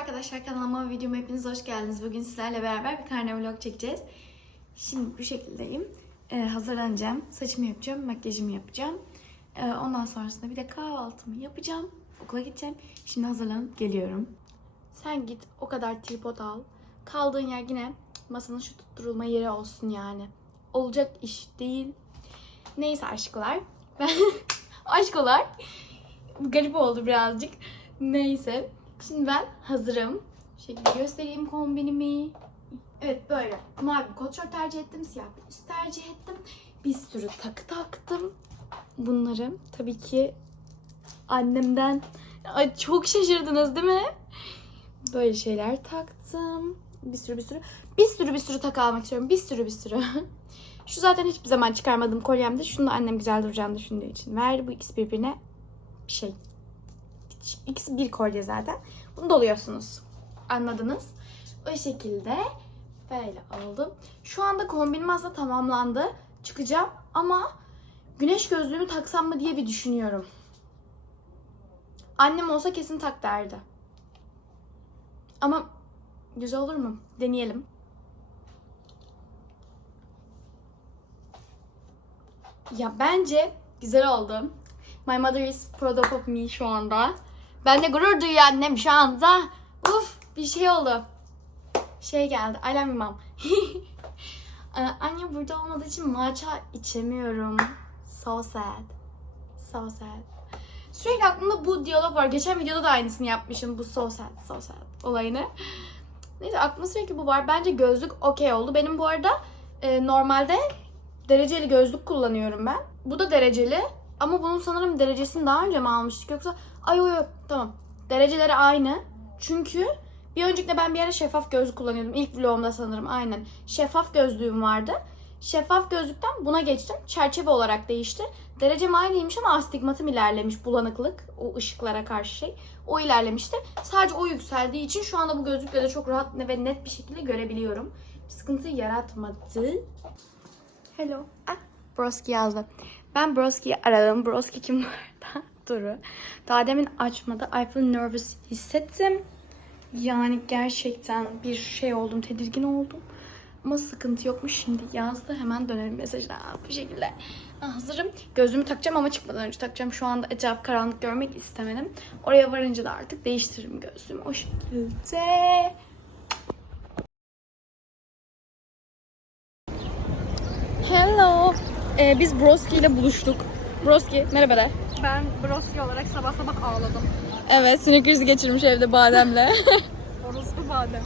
arkadaşlar kanalıma ve videoma hepiniz hoş geldiniz. Bugün sizlerle beraber bir karne vlog çekeceğiz. Şimdi bu şekildeyim. Ee, hazırlanacağım. Saçımı yapacağım, makyajımı yapacağım. Ee, ondan sonrasında bir de kahvaltımı yapacağım. Okula gideceğim. Şimdi hazırlanıp geliyorum. Sen git o kadar tripod al. Kaldığın yer yine masanın şu tutturulma yeri olsun yani. Olacak iş değil. Neyse aşklar. Ben aşkolar. Garip oldu birazcık. Neyse. Şimdi ben hazırım. Şekilde göstereyim kombinimi. Evet böyle. Mavi bir kot şort tercih ettim. Siyah bir üst tercih ettim. Bir sürü takı taktım. Bunları tabii ki annemden Ay, çok şaşırdınız değil mi? Böyle şeyler taktım. Bir sürü bir sürü. Bir sürü bir sürü takı almak istiyorum. Bir sürü bir sürü. Şu zaten hiçbir zaman çıkarmadığım kolyemde. Şunu da annem güzel duracağını düşündüğü için verdi. Bu ikisi birbirine bir şey. İkisi bir kolye zaten. Bunu doluyorsunuz. Anladınız? O şekilde böyle aldım. Şu anda kombinim aslında tamamlandı. Çıkacağım ama güneş gözlüğümü taksam mı diye bir düşünüyorum. Annem olsa kesin tak derdi. Ama güzel olur mu? Deneyelim. Ya bence güzel oldu. My mother is proud of me şu anda. Ben de gurur duyuyor annem şu anda. Uf bir şey oldu. Şey geldi. I love you mom. Ee, Anne burada olmadığı için matcha içemiyorum. So sad. So sad. Sürekli aklımda bu diyalog var. Geçen videoda da aynısını yapmışım. Bu so sad, so sad olayını. Neyse aklımda sürekli bu var. Bence gözlük okey oldu. Benim bu arada e, normalde dereceli gözlük kullanıyorum ben. Bu da dereceli. Ama bunun sanırım derecesini daha önce mi almıştık yoksa... Ay yok tamam. Dereceleri aynı. Çünkü bir öncekinde ben bir ara şeffaf gözlük kullanıyordum. İlk vlogumda sanırım aynen. Şeffaf gözlüğüm vardı. Şeffaf gözlükten buna geçtim. Çerçeve olarak değişti. Derecem aynıymış ama astigmatım ilerlemiş. Bulanıklık. O ışıklara karşı şey. O ilerlemişti. Sadece o yükseldiği için şu anda bu gözlükle de çok rahat ve net bir şekilde görebiliyorum. Bir sıkıntı yaratmadı. Hello. Ah, Broski yazdı. Ben Broski'yi aradım. Broski kim var? Duru. Daha demin açmadı. I feel nervous hissettim. Yani gerçekten bir şey oldum. Tedirgin oldum. Ama sıkıntı yokmuş. Şimdi yazdı. Hemen dönelim mesajına. Bu şekilde. Ah, Hazırım. Gözlüğümü takacağım ama çıkmadan önce takacağım. Şu anda etraf karanlık görmek istemedim. Oraya varınca da artık değiştiririm gözlüğümü. O şekilde. Ee, biz Broski ile buluştuk. Broski, merhaba de. Ben Broski olarak sabah sabah ağladım. Evet, sinir krizi geçirmiş evde bademle. Orospu badem.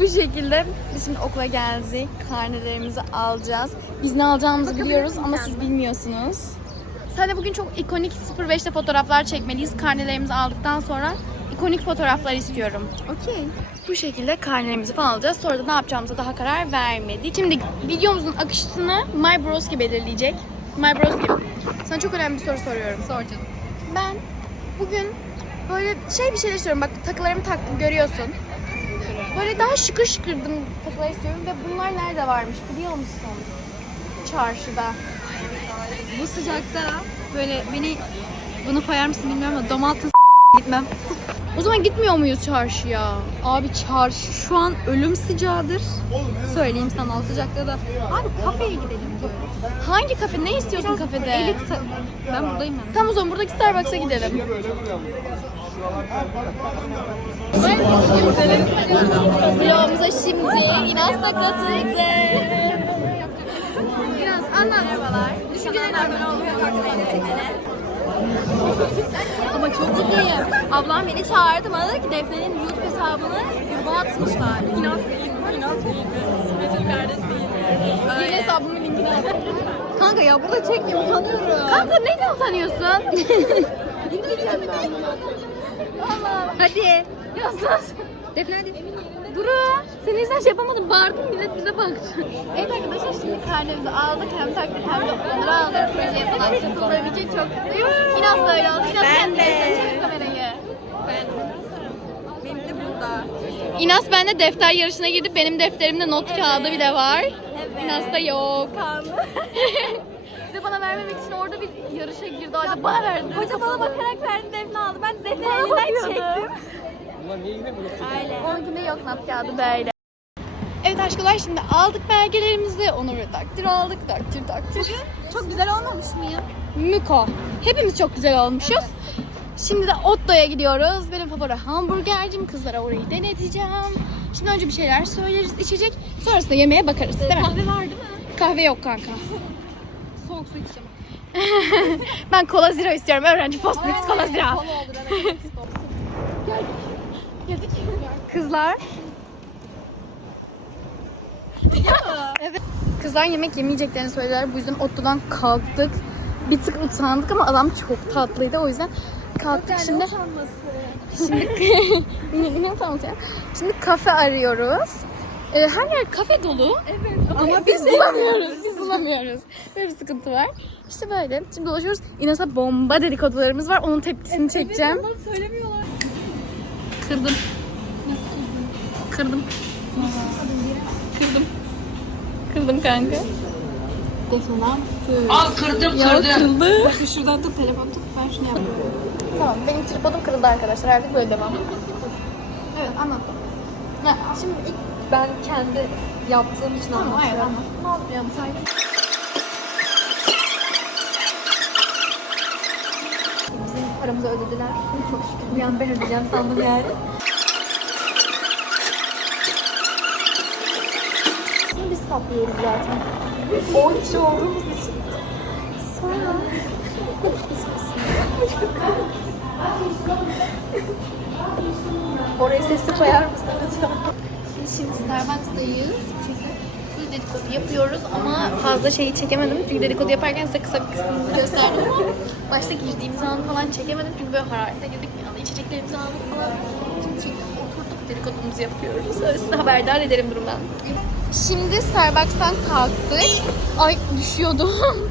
Bu şekilde biz şimdi okula geldik. Karnelerimizi alacağız. Biz ne alacağımızı Bakabilir biliyoruz miyim ama siz kendime? bilmiyorsunuz. De bugün çok ikonik 05'te fotoğraflar çekmeliyiz. Karnelerimizi aldıktan sonra ikonik fotoğraflar istiyorum. Okey. Bu şekilde karnelerimizi falan alacağız. Sonra da ne yapacağımıza daha karar vermedik. Şimdi videomuzun akışını My Broski belirleyecek. My Broski. Sana çok önemli bir soru soruyorum. Sor canım. Ben bugün böyle şey bir şeyler istiyorum. Bak takılarımı taktım görüyorsun. Böyle daha şıkır şıkırdım takılar istiyorum ve bunlar nerede varmış biliyor musun? Çarşıda. Bu sıcakta böyle beni bunu koyar mısın bilmiyorum ama domaltın gitmem. O zaman gitmiyor muyuz çarşıya? Abi çarşı. Şu an ölüm sıcağıdır. Söyleyeyim sana o sıcakta da. Abi kafeye gidelim diyorum. Hangi kafe? Ne istiyorsun kafede? Elit sa- ben buradayım yani. Tamam o zaman buradaki Starbucks'a gidelim. Vlogumuza şimdi İnas'la katıldı. İnas anlat. Merhabalar. Düşünceler böyle olmuyor. Ama çok mutluyum. Ablam beni çağırdı bana dedi ki Defne'nin YouTube hesabını gruba atmışlar. İnas değil, İnas değil. Metin kardeş değil. Yeni hesabımın linkini at. Kanka ya burada çekmiyor utanıyorum. Kanka neyden utanıyorsun? Gitmeyeceğim ben. Hadi. Ya sus. Defne hadi. Duru. Senin yüzünden şey yapamadım. Bağırdım millet bize baktı. Evet arkadaşlar şimdi karnemizi aldık. Hem taktık hem de onları aldık. Projeye falan katılabilecek çok mutluyum. İnas da öyle oldu. İnas Ben de. Çek kamerayı. Ben. Benim de burada. İnas benimle defter yarışına girdi. Benim defterimde not kağıdı bile var. İnas da yok. bir de bana vermemek için orada bir yarışa girdi. Hadi bana verdi. Hoca bana bakarak verdi Defne aldı. Ben Defne'nin elinden çektim. Ulan niye yine bunu Aile. 10 günde yok not kağıdı böyle. Evet aşklar şimdi aldık belgelerimizi. Onur ve takdir aldık. Takdir takdir. Çok güzel olmamış mıyım? Müko. Hepimiz çok güzel olmuşuz. Şimdi de Otto'ya gidiyoruz. Benim favori hamburgercim. Kızlara orayı deneteceğim. Şimdi önce bir şeyler söyleriz, içecek. Sonrasında yemeğe bakarız değil mi? Kahve var değil mi? Kahve yok kanka. Soğuk su içeceğim. Ben kola zero istiyorum. Öğrenci post mix kola zero. Kol oldu evet. Kızlar. evet. Kızlar yemek yemeyeceklerini söylediler. Bu yüzden Otto'dan kalktık. Bir tık utandık ama adam çok tatlıydı. O yüzden kalktık şimdi. Şimdi yine yine utanması ya. Şimdi kafe arıyoruz. Ee, her yer kafe dolu. Evet. Ama biz bulamıyoruz. Biz bulamıyoruz. Böyle bir sıkıntı var. İşte böyle. Şimdi dolaşıyoruz. İnanılmaz bomba dedikodularımız var. Onun tepkisini çekeceğim. Bunları söylemiyorlar. Kırdım. Kırdım. Kırdım. Kırdım kanka. Yaptı? Al kırdım Ya kırdım. kırıldı. Bak şuradan tut telefon tut ben şunu yapıyorum. Tamam benim tripodum kırıldı arkadaşlar. Artık böyle devam. Evet anlattım. Ya, şimdi ilk Ben kendi yaptığım için Tamam, hayır, anlatıyorum. anlat. Ne yapıyorsun sen? Paramızı ödediler. Çok şükür bir an ben ödeyeceğim sandım yani. Şimdi biz saplıyoruz zaten. 10 kişi olduğumuz için. Sonra Oraya sesli koyar mısın lütfen? biz şimdi Starbucks'tayız. Çünkü full dedikodu yapıyoruz ama fazla şeyi çekemedim. Çünkü dedikodu yaparken size kısa bir kısmını gösterdim başta girdiğimiz an falan çekemedim. Çünkü böyle hararete girdik bir anda içeceklerimizi aldık falan. Şimdi çünkü oturduk dedikodumuzu yapıyoruz. Öyle size haberdar ederim durumdan. Şimdi Starbucks'tan kalktık. Ay düşüyordum.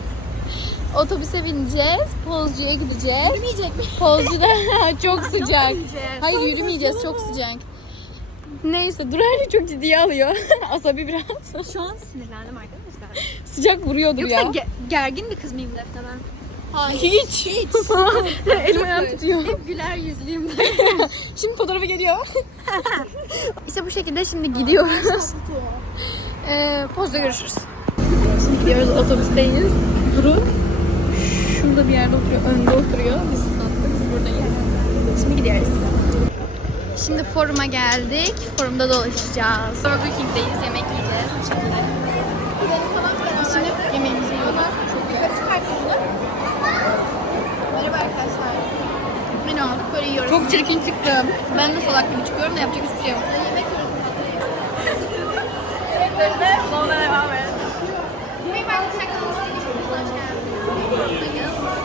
Otobüse bineceğiz. Pozcuya gideceğiz. Yürümeyecek mi? Pozcuda çok sıcak. Hayır yürümeyeceğiz çok sıcak. Neyse Durar çok ciddiye alıyor. Asabi biraz. Şu an sinirlendim arkadaşlar. Sıcak vuruyordur Yoksa ya. ge- gergin bir kız mıyım Defne ben? Hayır. Hiç. Hiç. Elim ayağım tutuyor. Hep güler yüzlüyüm. Şimdi fotoğrafı geliyor. işte bu şekilde şimdi gidiyoruz. Ee, pozda görüşürüz. Şimdi gidiyoruz otobüsteyiz. Duru şurada bir yerde oturuyor. Önde oturuyor. Biz sattık. Biz buradayız. Şimdi gidiyoruz. Şimdi foruma geldik. Forumda dolaşacağız. Burger King'deyiz. Yemek yiyeceğiz. Şimdi yemeğimizi yiyoruz. Merhaba arkadaşlar. Menü aldık böyle yiyoruz. Çok çirkin çıktım. Ben de salak gibi çıkıyorum da yapacak hiçbir şey yok. Yemek yiyoruz. Yemeklerine sonra devam et. Merhaba arkadaşlar kanalımıza hoş geldiniz.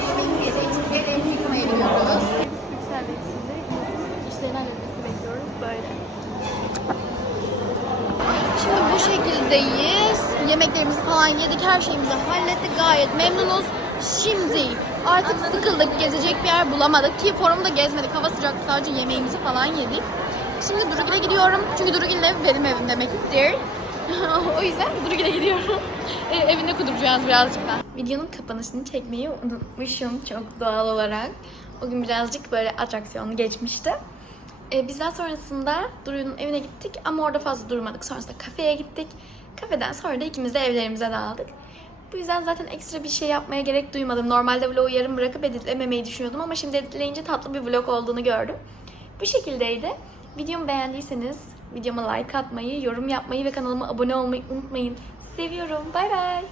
Yemeğimizi yedik. Ellerimizi yıkamaya gidiyoruz. Yüksel Bey şimdi işlerini halletmesini bekliyoruz. Böyle. Şimdi bu şekildeyiz. Yemeklerimizi falan yedik, her şeyimizi hallettik. Gayet memnunuz. Şimdi artık sıkıldık, gezecek bir yer bulamadık ki forumda gezmedik. Hava sıcak, sadece yemeğimizi falan yedik. Şimdi Durugil'e gidiyorum. Çünkü Durugil'in evi benim evim demektir. o yüzden Durugil'e gidiyorum. E, evinde kuduracağız birazcık da. Videonun kapanışını çekmeyi unutmuşum çok doğal olarak. O gün birazcık böyle atraksiyonlu geçmişti. E, bizden sonrasında Duru'nun evine gittik ama orada fazla durmadık. Sonrasında kafeye gittik. Kafeden sonra da ikimiz de evlerimize dağıldık. Bu yüzden zaten ekstra bir şey yapmaya gerek duymadım. Normalde vlogu yarım bırakıp editlememeyi düşünüyordum ama şimdi editleyince tatlı bir vlog olduğunu gördüm. Bu şekildeydi. Videomu beğendiyseniz videoma like atmayı, yorum yapmayı ve kanalıma abone olmayı unutmayın. Seviyorum. Bay bay.